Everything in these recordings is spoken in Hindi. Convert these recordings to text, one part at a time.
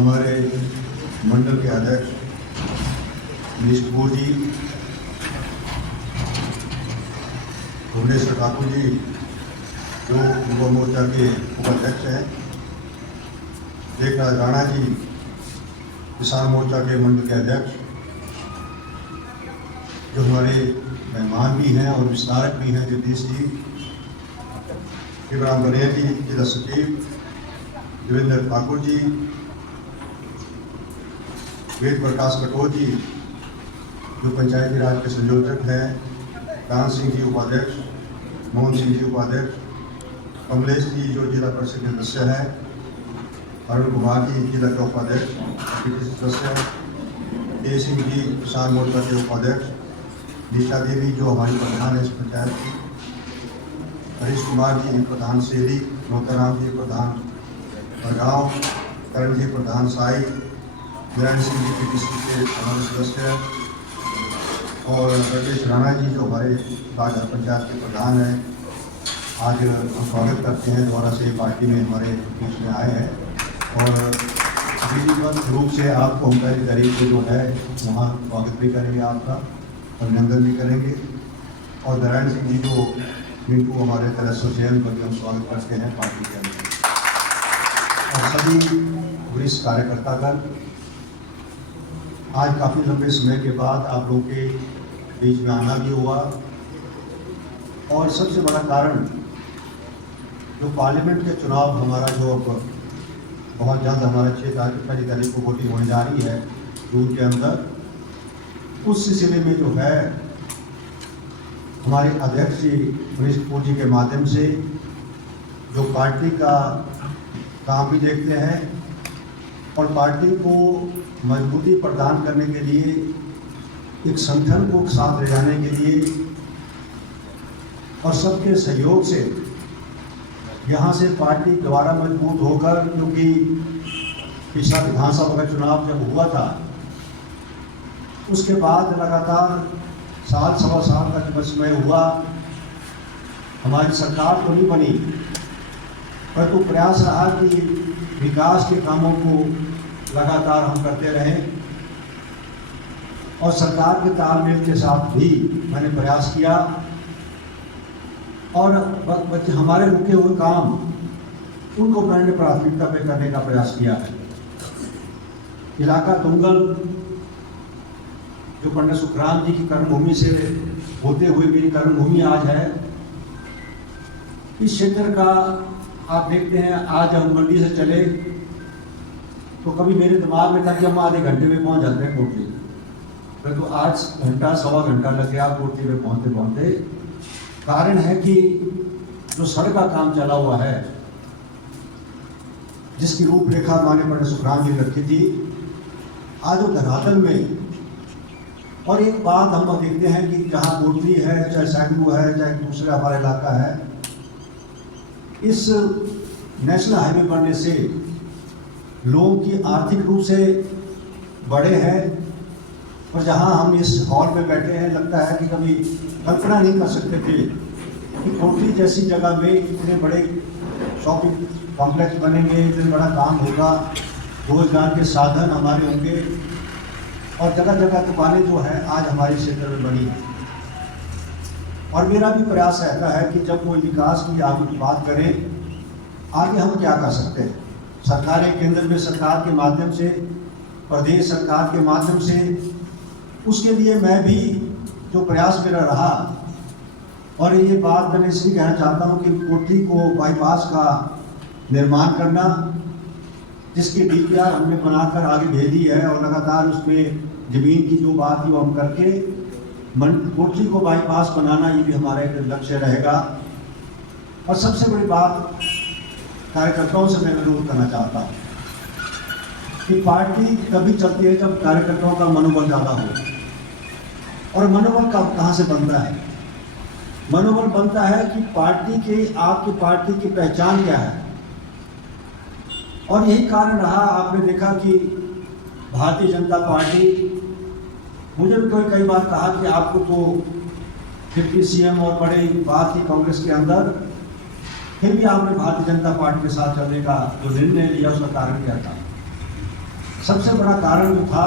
हमारे मंडल के अध्यक्ष मनीष कपूर जी, भुवनेश्वर ठाकुर जी जो युवा मोर्चा के उपाध्यक्ष हैं, देखराज राणा जी किसान मोर्चा के मंडल के अध्यक्ष, जो हमारे मेहमान भी हैं और विस्तारक भी हैं, जगदीश जी, इब्राहिम बनिया जी जिला सचिव, देवेंद्र ठाकुर जी, वेद प्रकाश कटोर जी जो पंचायती राज के संयोजक हैं, कान सिंह जी उपाध्यक्ष, मोहन सिंह जी उपाध्यक्ष, कमलेश जी जो जिला परिषद के सदस्य हैं, अरुण कुमार जी जिला के उपाध्यक्ष सदस्य, ए सिंह जी किसान मोर्चा के उपाध्यक्ष, नीता देवी जो हमारी प्रधान है इस पंचायत की, हरीश कुमार जी प्रधान शेरी, नौतराम जी प्रधान बरगांव, करण जी प्रधान साई, वीरेंद्र सिंह जी पीटीसी के हमारे सदस्य, और रमेश राणा जी जो हमारे बाजार पंचायत के प्रधान हैं। आज हम स्वागत करते हैं दोबारा से पार्टी में हमारे बीच में आए हैं और विधिवत रूप से आपको हम पहली तारीख को जो है वहाँ स्वागत भी करेंगे, आपका अभिनंदन भी करेंगे। और नारायण सिंह जी जो जिनको हमारे तरह सोशल पर हम स्वागत करते हैं पार्टी के अंदर, और सभी वरिष्ठ कार्यकर्तागण। आज काफ़ी लंबे समय के बाद आप लोगों के बीच में आना भी हुआ, और सबसे बड़ा कारण जो पार्लियामेंट के चुनाव हमारा जो बहुत जल्द हमारा 6 तारीख को वोटिंग होने जा रही है जून के अंदर, उस सिलसिले में जो है हमारे अध्यक्ष जी मनीष कपूर जी के माध्यम से जो पार्टी का काम भी देखते हैं और पार्टी को मजबूती प्रदान करने के लिए, एक संगठन को साथ ले जाने के लिए और सबके सहयोग से यहाँ से पार्टी दोबारा मजबूत होकर, क्योंकि पिछला विधानसभा का चुनाव जब हुआ था उसके बाद लगातार साल सवा साल का जब समय हुआ, हमारी सरकार तो नहीं बनी, परंतु प्रयास रहा कि विकास के कामों को लगातार हम करते रहें, और सरकार के तालमेल के साथ भी मैंने प्रयास किया और हमारे रुके हुए काम उनको मैंने प्राथमिकता पे करने का प्रयास किया है। इलाका तुंगल जो पंडित सुखराम जी की कर्मभूमि से होते हुए मेरी कर्मभूमि आज है, इस क्षेत्र का आप देखते हैं। आज हम मंडी से चले तो कभी मेरे दिमाग में था कि हम आधे घंटे में पहुंच जाते हैं कोटली, परंतु आज घंटा सवा घंटा लग गया कोटली में पहुंचते पहुंचते। कारण है कि जो सड़क का काम चला हुआ है, जिसकी रूपरेखा माननीय पंडित सुखराम जी ने रखी थी, आज वो धरातल में। और एक बात हम देखते हैं कि जहाँ कोटली है, चाहे सैंडू है, चाहे दूसरा हमारा इलाका है, इस नेशनल हाईवे बनने से लोगों की आर्थिक रूप से बड़े हैं, और जहाँ हम इस हॉल में बैठे हैं लगता है कि कभी कल्पना नहीं कर सकते थे कि कोटली जैसी जगह में इतने बड़े शॉपिंग कॉम्प्लेक्स बनेंगे, इतने बड़ा काम होगा, रोजगार के साधन हमारे होंगे, और जगह जगह दुकानें जो है आज हमारे क्षेत्र में बनी है। और मेरा भी प्रयास रहता है कि जब कोई विकास की आप बात करें, आगे हम क्या कर सकते हैं। सरकारें केंद्र में सरकार के माध्यम से, प्रदेश सरकार के माध्यम से, उसके लिए मैं भी जो प्रयास मेरा रहा, और ये बात मैं इसलिए कहना चाहता हूँ कि कोटली को बाईपास का निर्माण करना, जिसकी डीपीआर हमने बनाकर आगे भेजी है, और लगातार उसमें जमीन की जो बात थी वो हम करके कोटली को बाईपास बनाना, ये भी हमारा एक लक्ष्य रहेगा। और सबसे बड़ी बात कार्यकर्ताओं से मैं अनुरोध करना चाहता हूँ कि पार्टी तभी चलती है जब कार्यकर्ताओं का मनोबल ज़्यादा हो। और मनोबल कहाँ से बनता है? मनोबल बनता है कि पार्टी के, आपकी पार्टी की पहचान क्या है। और यही कारण रहा, आपने देखा कि भारतीय जनता पार्टी, मुझे भी कोई कई बार कहा कि आपको तो 50 सीएम और बड़े बात थी कांग्रेस के अंदर, फिर भी आपने भारतीय जनता पार्टी के साथ चलने का जो निर्णय लिया उसका कारण क्या था? सबसे बड़ा कारण जो था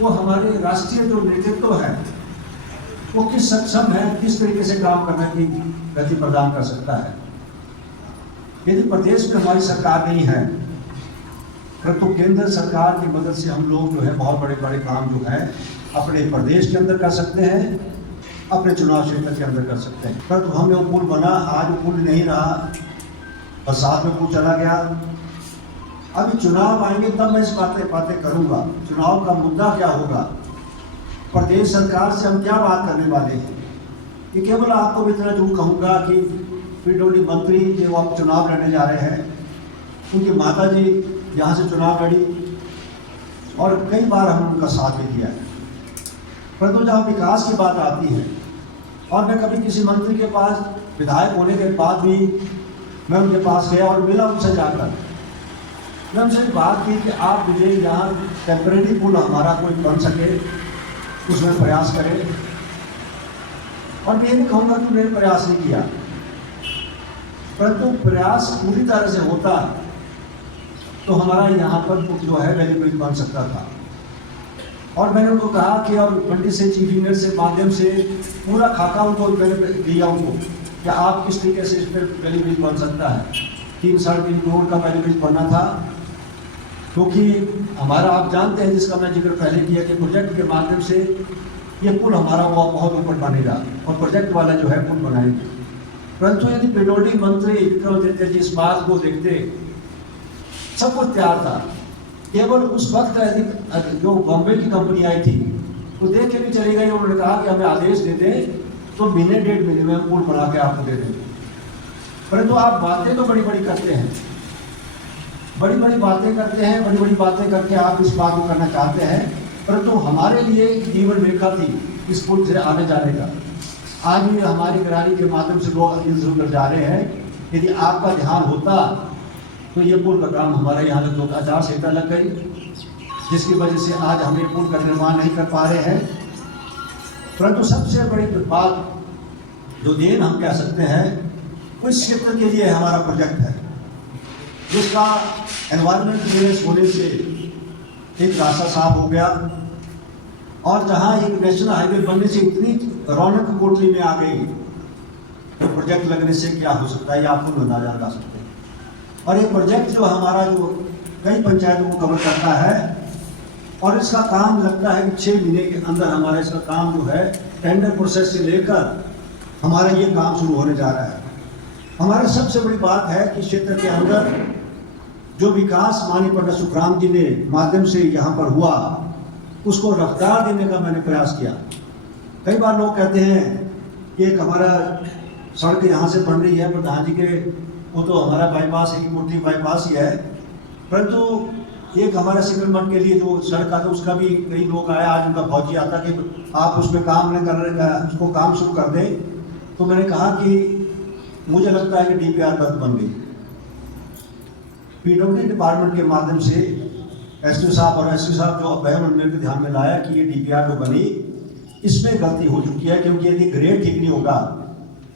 वो हमारे राष्ट्रीय जो नेतृत्व है वो किस सक्षम है, किस तरीके से काम करने की गति प्रदान कर सकता है। यदि प्रदेश में हमारी सरकार नहीं है, परंतु केंद्र सरकार की मदद से हम लोग जो है बहुत बड़े बड़े काम जो है अपने प्रदेश के अंदर कर सकते हैं, अपने चुनाव क्षेत्र के अंदर कर सकते हैं। परंतु हमने वो पुल बना, आज वो पुल नहीं रहा, बरसात में पुल चला गया। अभी चुनाव आएंगे तब मैं इस बातें करूंगा। चुनाव का मुद्दा क्या होगा, प्रदेश सरकार से हम क्या बात करने वाले हैं। कि केवल आपको इतना जरूर कहूँगा कि पीडब्ल्यूडी मंत्री जो आप चुनाव लड़ने जा रहे हैं, उनकी माता जी यहाँ से चुनाव लड़ी और कई बार हमने उनका साथ भी दिया है। परंतु जब विकास की बात आती है और मैं कभी किसी मंत्री के पास विधायक होने के बाद भी मैं उनके पास गया और मिला उनसे जाकर, मैं उनसे बात की कि आप मुझे यहाँ टेम्परेरी पुल हमारा कोई बन सके उसमें प्रयास करें। और मैं ये नहीं कहूँगा कि मैंने प्रयास नहीं किया, परंतु प्रयास पूरी तरह से होता तो हमारा यहाँ पर जो है वैली ब्रिज बन सकता था। और मैंने उनको कहा कि और पंडित से चीफ इंजीनियर से माध्यम से पूरा खाका उनको मैंने दिया उनको कि आप किस तरीके से इस पर वैली ब्रिज बन सकता है। 3-3.5 करोड़ का वैली ब्रिज बनना था, क्योंकि हमारा आप जानते हैं जिसका मैं जिक्र पहले किया कि प्रोजेक्ट के माध्यम से ये पुल हमारा बहुत ऊपर बनेगा और प्रोजेक्ट वाला जो है पुल बनाएंगे। परंतु यदि पीडब्ल्यूडी मंत्री विक्रमादित्य जी इस बात को देखते, सब कुछ तैयार था, केवल उस वक्त जो बॉम्बे की कंपनी आई थी वो देख के भी चली गई। उन्होंने कहा कि हमें आदेश दे दें तो महीने 1.5 महीने में हम पुल बना के आपको दे देंगे। परंतु आप बातें तो बड़ी बड़ी करते हैं, बड़ी बड़ी बातें करते हैं, बड़ी बड़ी बातें करके आप इस बात को करना चाहते हैं, परंतु हमारे लिए जीवन रेखा थी इस पुल से आने जाने का। आज भी हमारी गिरानी के माध्यम से लोग इधर उधर जा रहे हैं। यदि आपका ध्यान होता तो ये पुल का काम हमारे यहाँ लोग आचार संहिता लग गई, जिसकी वजह से आज हम ये पुल का निर्माण नहीं कर पा रहे हैं। परंतु सबसे बड़ी बात जो देन हम कह सकते हैं उस क्षेत्र के लिए हमारा प्रोजेक्ट है, जिसका एनवायरमेंट क्लियरेंस होने से एक रास्ता साफ हो गया और जहाँ एक नेशनल हाईवे बनने से इतनी रौनक कोटली में आ गई, तो प्रोजेक्ट लगने से क्या हो सकता है ये आपको अंदाजा लगा सकते हैं। और ये प्रोजेक्ट जो हमारा जो कई पंचायतों को कवर करता है और इसका काम लगता है कि 6 महीने के अंदर हमारा इसका काम जो है टेंडर प्रोसेस से लेकर हमारा ये काम शुरू होने जा रहा है। हमारी सबसे बड़ी बात है कि क्षेत्र के अंदर जो विकास माननीय पंडित सुखराम जी ने माध्यम से यहाँ पर हुआ उसको रफ्तार देने का मैंने प्रयास किया। कई बार लोग कहते हैं कि एक हमारा सड़क यहाँ से बन रही है प्रधान जी के, वो तो हमारा बाईपास है, कोटली बाईपास ही है, परंतु एक हमारा सिकलमठ के लिए जो सड़क आता उसका भी कई लोग आया, आज उनका फौजी आता कि आप उस पर काम नहीं कर रहे, उसको काम शुरू कर दें। तो मैंने कहा कि मुझे लगता है कि DPR गलत बन गई। पीडब्ल्यूडी डिपार्टमेंट के माध्यम से एसपी साहब और एसपी साहब जो अब उन्होंने मेरे ध्यान में लाया कि ये DPR जो बनी इसमें गलती हो चुकी है, क्योंकि यदि ग्रेड ठीक नहीं होगा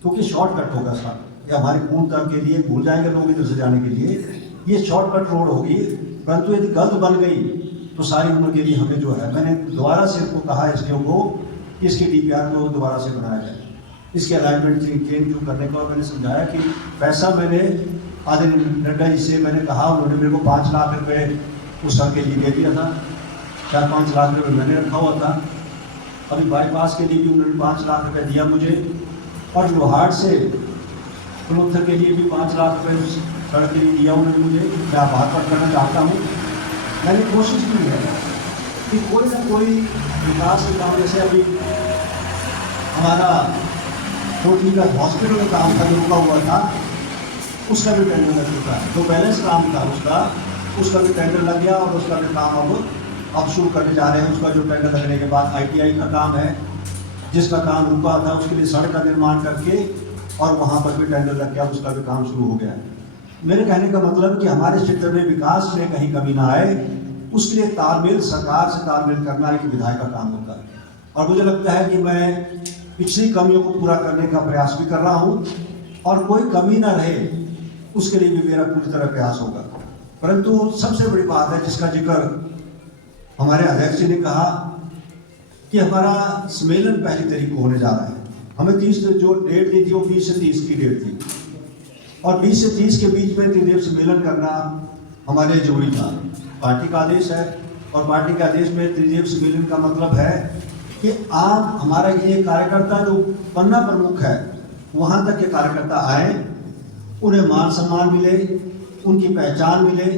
क्योंकि शॉर्टकट होगा सर, ये हमारे पूर्ण तक के लिए भूल जाएंगे लोग इधर से जाने के लिए, ये शॉर्टकट रोड होगी। परंतु यदि गलत बन गई तो सारी उम्र के लिए हमें जो है, मैंने दोबारा से इनको कहा एसडीओ को कि इसकी DPR को दोबारा से बनाया जाए, इसके अलाइनमेंट चेंज करने का। और मैंने समझाया कि पैसा मैंने आदरणीय नड्डा जी से मैंने कहा, उन्होंने मेरे को 5 लाख रुपये उस साल के लिए दे दिया था, 4-5 लाख रुपये मैंने रखा हुआ था। अभी बाईपास के लिए भी उन्होंने 5 लाख रुपये दिया मुझे, और लोहार से कुलोत्थर के लिए भी 5 लाख रुपये सड़क के लिए दिया उन्होंने मुझे। मैं आभार प्रकट करना चाहता हूँ। मैंने कोशिश की है कि कोई ना कोई विकास के काम, जैसे अभी हमारा कोटली का हॉस्पिटल का काम था जो रुका हुआ था, उसका भी टेंडर लग चुका है। जो बैलेंस काम था उसका भी टेंडर लग गया और उसका भी काम अब शुरू करने जा रहे हैं। उसका जो टेंडर लगने के बाद ITI का काम है, जिसका काम रुका था उसके लिए सड़क का निर्माण करके और वहाँ पर भी टेंडर लग गया, उसका भी काम शुरू हो गया है। मेरे कहने का मतलब कि हमारे क्षेत्र में विकास में कहीं कमी ना आए, उसके लिए तालमेल, सरकार से तालमेल करना एक विधायक का काम होता है। और मुझे लगता है कि मैं पिछली कमियों को पूरा करने का प्रयास भी कर रहा हूँ और कोई कमी ना रहे उसके लिए भी मेरा पूरी तरह प्रयास होगा। परंतु सबसे बड़ी बात है जिसका जिक्र हमारे अध्यक्ष जी ने कहा कि हमारा सम्मेलन 1 तारीख को होने जा रहा है। हमें 30 जो डेट दी थी वो 20 से 30 की डेट थी, और 20 से 30 के बीच में त्रिदेव सम्मेलन करना हमारे लिए जरूरी था। पार्टी का आदेश है, और पार्टी के आदेश में त्रिदेव सम्मेलन का मतलब है कि आप हमारा ये कार्यकर्ता जो पन्ना प्रमुख है वहाँ तक के कार्यकर्ता आए, उन्हें मान सम्मान मिले, उनकी पहचान मिले,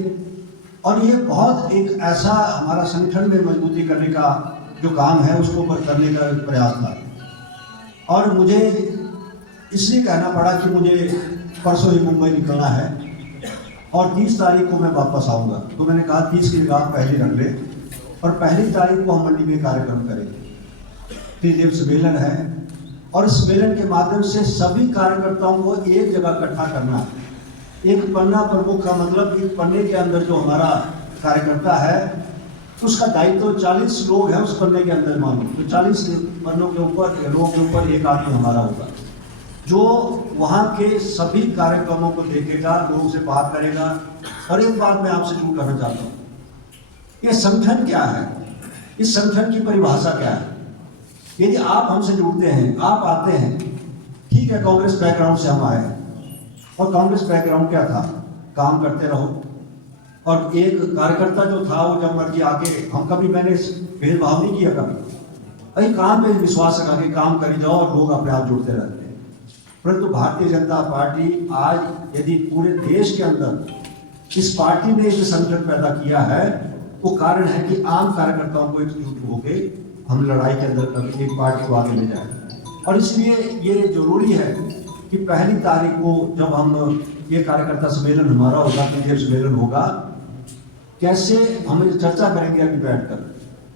और ये बहुत एक ऐसा हमारा संगठन में मजबूती करने का जो काम है उसको करने का प्रयास था। और मुझे इसलिए कहना पड़ा कि मुझे परसों ही मुंबई निकलना है और 30 तारीख को मैं वापस आऊँगा। तो मैंने कहा 30 की जगह पहले रख ले, और 1 तारीख को हम मंडी में कार्यक्रम करेंगे। त्रिदेव सम्मेलन है, और इस सम्मेलन के माध्यम से सभी कार्यकर्ताओं को एक जगह इकट्ठा करना है। एक पन्ना प्रमुख का मतलब एक पन्ने के अंदर जो हमारा कार्यकर्ता है उसका दायित्व 40 लोग हैं उस पन्ने के अंदर, मानो तो 40 पन्नों के ऊपर लोगों के ऊपर एक आदमी हमारा होगा, जो वहाँ के सभी कार्यक्रमों को देखेगा, लोगों से बात करेगा। और एक बात मैं आपसे शुरू करना चाहता हूँ, ये संगठन क्या है, इस संगठन की परिभाषा क्या है। यदि आप हमसे जुड़ते हैं, आप आते हैं, ठीक है, कांग्रेस बैकग्राउंड से हम आए, और कांग्रेस बैकग्राउंड क्या था, काम करते रहो। और एक कार्यकर्ता जो था वो जब मर्जी आके, हम कभी मैंने भेदभाव नहीं किया कभी, अरे काम में विश्वास रखा कि काम करी जाओ, और लोग अपने आप जुड़ते रहते हैं। परंतु भारतीय जनता पार्टी आज यदि पूरे देश के अंदर इस पार्टी ने एक संगठन पैदा किया है, वो कारण है कि आम कार्यकर्ताओं को एकजुट होकर हम लड़ाई के अंदर कभी एक पार्टी को आगे ले जाए। और इसलिए ये जरूरी है कि 1 तारीख को जब हम ये कार्यकर्ता सम्मेलन हमारा होगा, त्रिदेव सम्मेलन होगा, कैसे हम चर्चा करेंगे अभी बैठकर,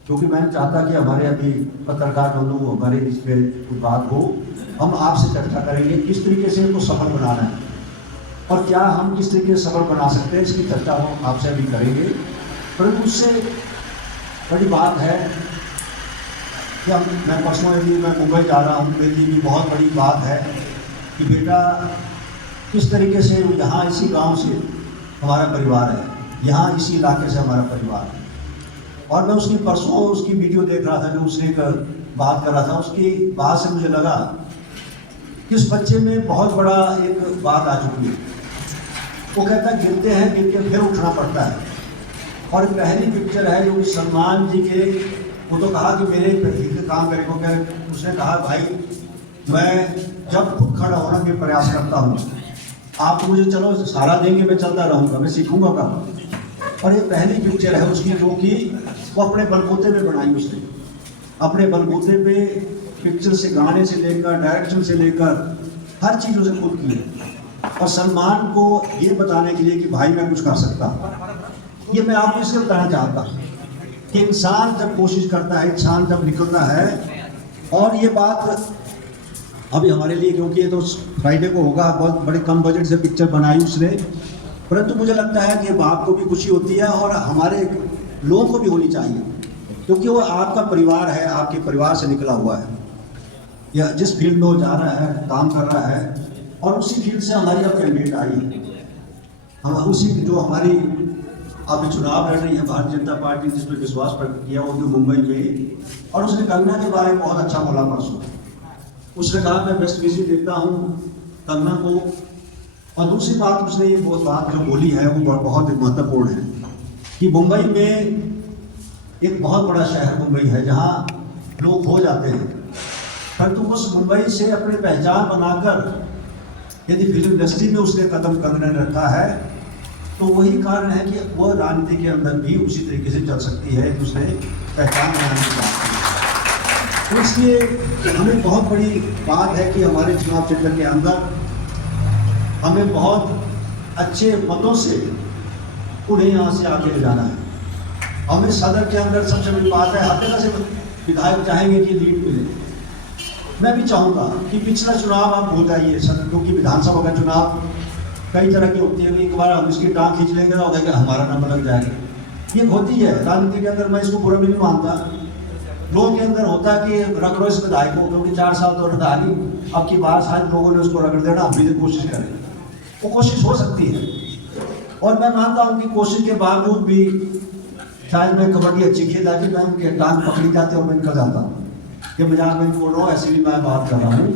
क्योंकि मैं चाहता कि हमारे अभी पत्रकार बंधु हमारे इस पर कोई बात हो, हम आपसे चर्चा करेंगे किस तरीके से इनको सफल बनाना है, और क्या हम किस तरीके से सफल बना सकते हैं, इसकी चर्चा हम आपसे अभी करेंगे। परंतु उससे बड़ी बात है कि मैं पर्सनली मैं मुंबई जा रहा हूँ, मेरे लिए भी बहुत बड़ी बात है कि बेटा किस तरीके से यहाँ इसी गांव से हमारा परिवार है, यहाँ इसी इलाके से हमारा परिवार है। और मैं उसकी परसों उसकी वीडियो देख रहा था, जो उसने एक बात कर रहा था, उसकी बात से मुझे लगा कि उस बच्चे में बहुत बड़ा एक बात आ चुकी है। वो कहता है गिरते हैं, गिर के फिर उठना पड़ता है। और पहली पिक्चर है जो सलमान जी के, वो तो कहा कि मेरे काम करे को क्या, उसने कहा भाई मैं जब खुद खड़ा होने के प्रयास करता हूँ, आप तो मुझे चलो सहारा देंगे, मैं चलता रहूँगा, मैं सीखूंगा कब। और ये पहली पिक्चर है उसकी, जो कि वो अपने बलबूते पे बनाई उसने, अपने बलबूते पे पिक्चर से, गाने से लेकर, डायरेक्शन से लेकर हर चीज़ उसे खुद की है। और सलमान को ये बताने के लिए कि भाई मैं कुछ कर सकता हूँ। ये मैं आपको इसलिए बताना चाहता हूँ कि इंसान जब कोशिश करता है, इंसान जब निकलता है, और ये बात अभी हमारे लिए, क्योंकि ये तो फ्राइडे को होगा, बहुत बड़े कम बजट से पिक्चर बनाई उसने, परंतु मुझे लगता है कि बाप को भी खुशी होती है और हमारे लोगों को भी होनी चाहिए, क्योंकि वो आपका परिवार है, आपके परिवार से निकला हुआ है, या जिस फील्ड में वो जा रहा है, काम कर रहा है, और उसी फील्ड से हमारी अब कैंडिडेट आई है। हम उसी जो हमारी अभी चुनाव लड़ रही है भारतीय जनता पार्टी, जिसमें विश्वास प्रकट किया वो जो मुंबई में, और उसने कंगना के बारे में बहुत अच्छा बोला परसों। उसने कहा मैं बेस्ट विजिट देता हूँ कंगना को। और दूसरी बात उसने ये बात जो बोली है वो बहुत महत्वपूर्ण है कि मुंबई में एक बहुत बड़ा शहर मुंबई है जहाँ लोग हो जाते हैं, परंतु उस मुंबई से अपनी पहचान बनाकर यदि फिल्म इंडस्ट्री में उसने कदम कंगना ने रखा है, तो वही कारण है कि वह राजनीति के अंदर भी उसी तरीके से चल सकती है कि उसने पहचान बनाने की बात की। तो इसलिए हमें बहुत बड़ी बात है कि हमारे चुनाव क्षेत्र के अंदर हमें बहुत अच्छे मतों से उन्हें यहाँ से आगे ले जाना है। हमें सदर के अंदर सबसे बड़ी बात है, हर जगह से विधायक चाहेंगे कि लीड मिले। मैं भी चाहूँगा कि पिछला चुनाव आप भूल जाइए, क्योंकि विधानसभा का चुनाव कई तरह की होती है। एक बार हम इसकी टाँग खींच लेंगे ना, होगा हमारा नंबर लग जाएगा, ये होती है राजनीति के अंदर। मैं इसको बुरा भी नहीं मानता। लोगों के अंदर होता है कि रगड़ो इस विधायक को, क्योंकि 4 साल तो रडाली, अब की बार शायद लोगों ने उसको रगड़ देना, हम भी कोशिश करें, वो कोशिश हो सकती है। और मैं मानता हूँ कि कोशिश के बावजूद भी शायद मैं कबड्डी अच्छी खेला कि मैं उनके टांग पकड़ी जाती और मैं निकल जाता हूँ कि मजाक में बोल रहा हूँ, ऐसे भी मैं बात कर रहा हूँ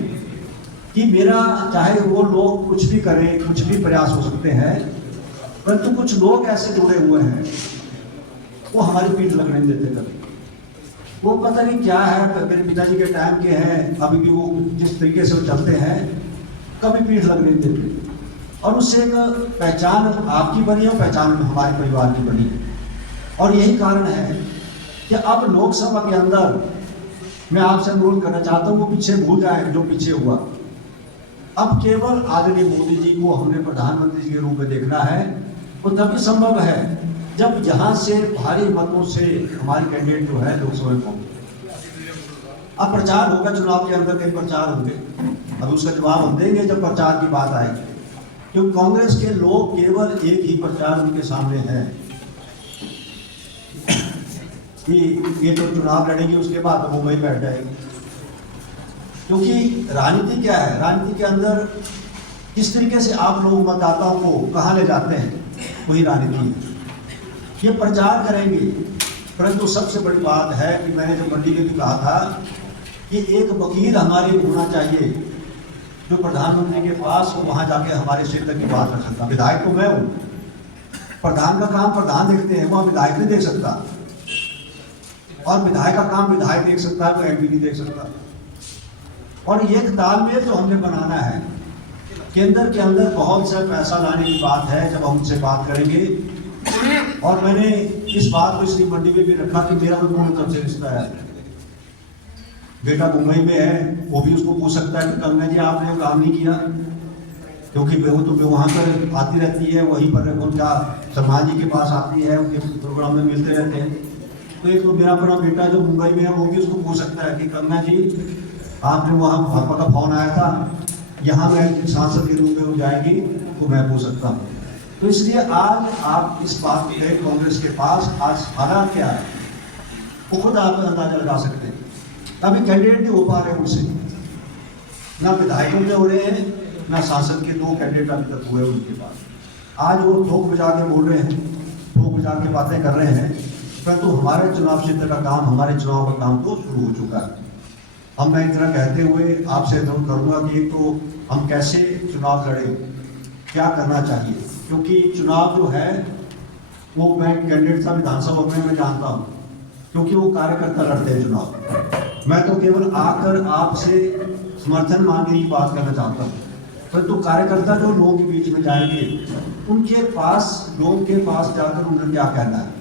कि मेरा चाहे वो लोग कुछ भी करें, कुछ भी प्रयास हो सकते हैं, परंतु कुछ लोग ऐसे जुड़े हुए हैं वो हमारी पीठ लगने नहीं देते कभी। वो पता नहीं क्या है, मेरे पिताजी के टाइम के हैं, अभी भी वो जिस तरीके से वो चलते हैं कभी पीठ लगने नहीं देते। और उससे एक पहचान आपकी बनी है, पहचान हमारे परिवार की बनी है। और यही कारण है कि अब लोकसभा के अंदर मैं आपसे अनुरोध करना चाहता हूँ वो पीछे भूल जाए जो पीछे हुआ। अब केवल आदरणीय मोदी जी को हमने प्रधानमंत्री जी के रूप में देखना है। वो तभी संभव है जब यहाँ से भारी मतों से हमारे कैंडिडेट जो है लोकसभा में पहुंचे। अब प्रचार होगा, चुनाव के अंदर कई प्रचार होंगे, अब उसका जवाब हम देंगे जब प्रचार की बात आएगी। क्योंकि कांग्रेस के लोग केवल एक ही प्रचार उनके सामने है कि ये तो चुनाव लड़ेंगे, उसके बाद तो मुंबई बैठ जाएगी। क्योंकि राजनीति क्या है, राजनीति के अंदर किस तरीके से आप लोग मतदाताओं को कहाँ ले जाते हैं, वही राजनीति है। ये प्रचार करेंगे, परंतु सबसे बड़ी बात है कि मैंने जो मंडी में भी कहा था कि एक वकील हमारे होना चाहिए जो प्रधानमंत्री के पास वो वहाँ जाके हमारे क्षेत्र की बात रख सकता। विधायक तो मैं हूँ, प्रधान का काम प्रधान देखते हैं, वहाँ विधायक नहीं देख सकता, और विधायक का काम विधायक देख सकता है, वो एमपी नहीं देख सकता। और एक तालमेल जो हमने बनाना है, केंद्र के अंदर बहुत सा पैसा लाने की बात है, जब हम उनसे बात करेंगे। और मैंने इस बात को इसलिए मंडी में भी रखा कि मेरा भी दोनों तरफ से रिश्ता है। बेटा मुंबई में है, वो भी उसको पूछ सकता है कि कन्या जी आपने वो काम नहीं किया, क्योंकि वो तो वहाँ पर आती रहती है, वहीं पर उनका सम्मान जी के पास आती है, उनके प्रोग्राम में मिलते रहते हैं। तो एक तो मेरा अपना बेटा जो मुंबई में है वो भी उसको पूछ सकता है कि कन्या जी आपने वहाँ भाजपा का फोन आया था, यहाँ मैं सांसद के रूप में जाएगी, तो मैं पूछ सकता हूँ। तो इसलिए आज आप इस बात पे कांग्रेस के पास आज हालात क्या है वो खुद आप अंदाजा लगा सकते हैं। अभी कैंडिडेट नहीं हो पा रहे उनसे, ना विधायकों के हो रहे हैं, ना सांसद के 2 कैंडिडेट अभी तक हुए उनके पास। आज वो ठोक बजा के बोल रहे हैं, ठोक बजा के बातें कर रहे हैं, परंतु हमारे चुनाव क्षेत्र का काम, हमारे चुनाव का काम तो शुरू हो चुका है। हम मैं इतना कहते हुए आपसे अनुरोध करूंगा कि एक तो हम कैसे चुनाव लड़ें, क्या करना चाहिए, क्योंकि चुनाव जो है वो मैं कैंडिडेट था विधानसभा में मैं जानता हूँ, क्योंकि वो कार्यकर्ता लड़ते हैं चुनाव। मैं तो केवल आकर आपसे समर्थन मांगने की बात करना चाहता हूँ, परंतु कार्यकर्ता जो लोगों के बीच में जाएंगे, उनके पास, लोगों के पास जाकर उन्हें क्या कहना है,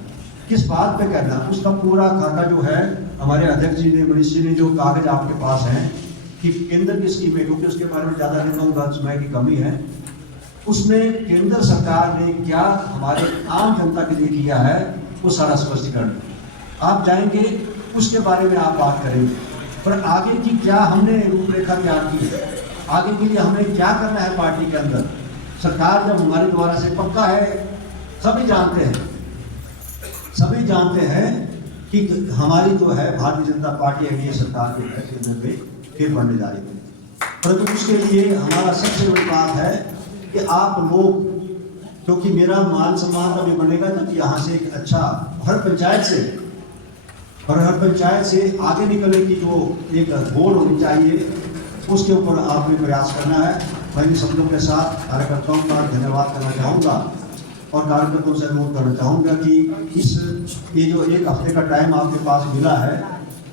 किस बात पे कहना है, उसका पूरा खाता जो है हमारे अध्यक्ष जी ने, मनीष जी ने जो कागज आपके पास हैं कि केंद्र की स्कीमें, क्योंकि उसके बारे में ज़्यादा नहीं कहूँगा, समय की कमी है, उसमें केंद्र सरकार ने क्या हमारे आम जनता के लिए किया है वो सारा स्पष्टीकरण आप जाएंगे, उसके बारे में आप बात करेंगे। पर आगे की क्या हमने रूपरेखा तैयार की है, आगे के लिए हमें क्या करना है पार्टी के अंदर। सरकार जब हमारे द्वारा से पक्का है, सभी जानते हैं कि हमारी जो है भारतीय जनता पार्टी एनडीए सरकार जो है केंद्र में फिर बनने जा रही है। परंतु उसके लिए हमारा सबसे बड़ी बात है कि आप लोग, क्योंकि मेरा मान सम्मान तभी बनेगा जब यहाँ से एक अच्छा हर पंचायत से आगे निकलने की जो एक गोल होनी चाहिए, उसके ऊपर आपने प्रयास करना है। मैं इन शब्दों के साथ कार्यकर्ताओं का धन्यवाद करना चाहूँगा और कार्यकर्ताओं से अनुरोध करना चाहूँगा कि ये जो 1 हफ्ते का टाइम आपके पास मिला है,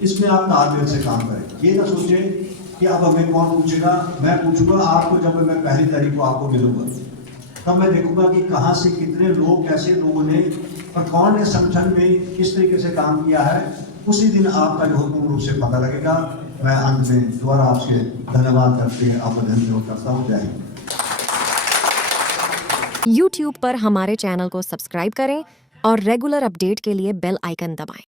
इसमें आप तालमेल से काम करें। ये ना सोचें कि अब हमें कौन पूछेगा, मैं पूछूंगा आपको। जब मैं पहली तारीख को आपको मिलूंगा तब मैं देखूंगा कि कहाँ से कितने लोग, कैसे लोगों ने और कौन ने संगठन में किस तरीके से काम किया है, उसी दिन आपका जो पूर्ण रूप से पता लगेगा। मैं अंत में दोबारा आपसे धन्यवाद करते हैं, आपको धन्यवाद करता हूँ। जय हिंद। YouTube पर हमारे चैनल को सब्सक्राइब करें और रेगुलर अपडेट के लिए बेल आइकन दबाएं।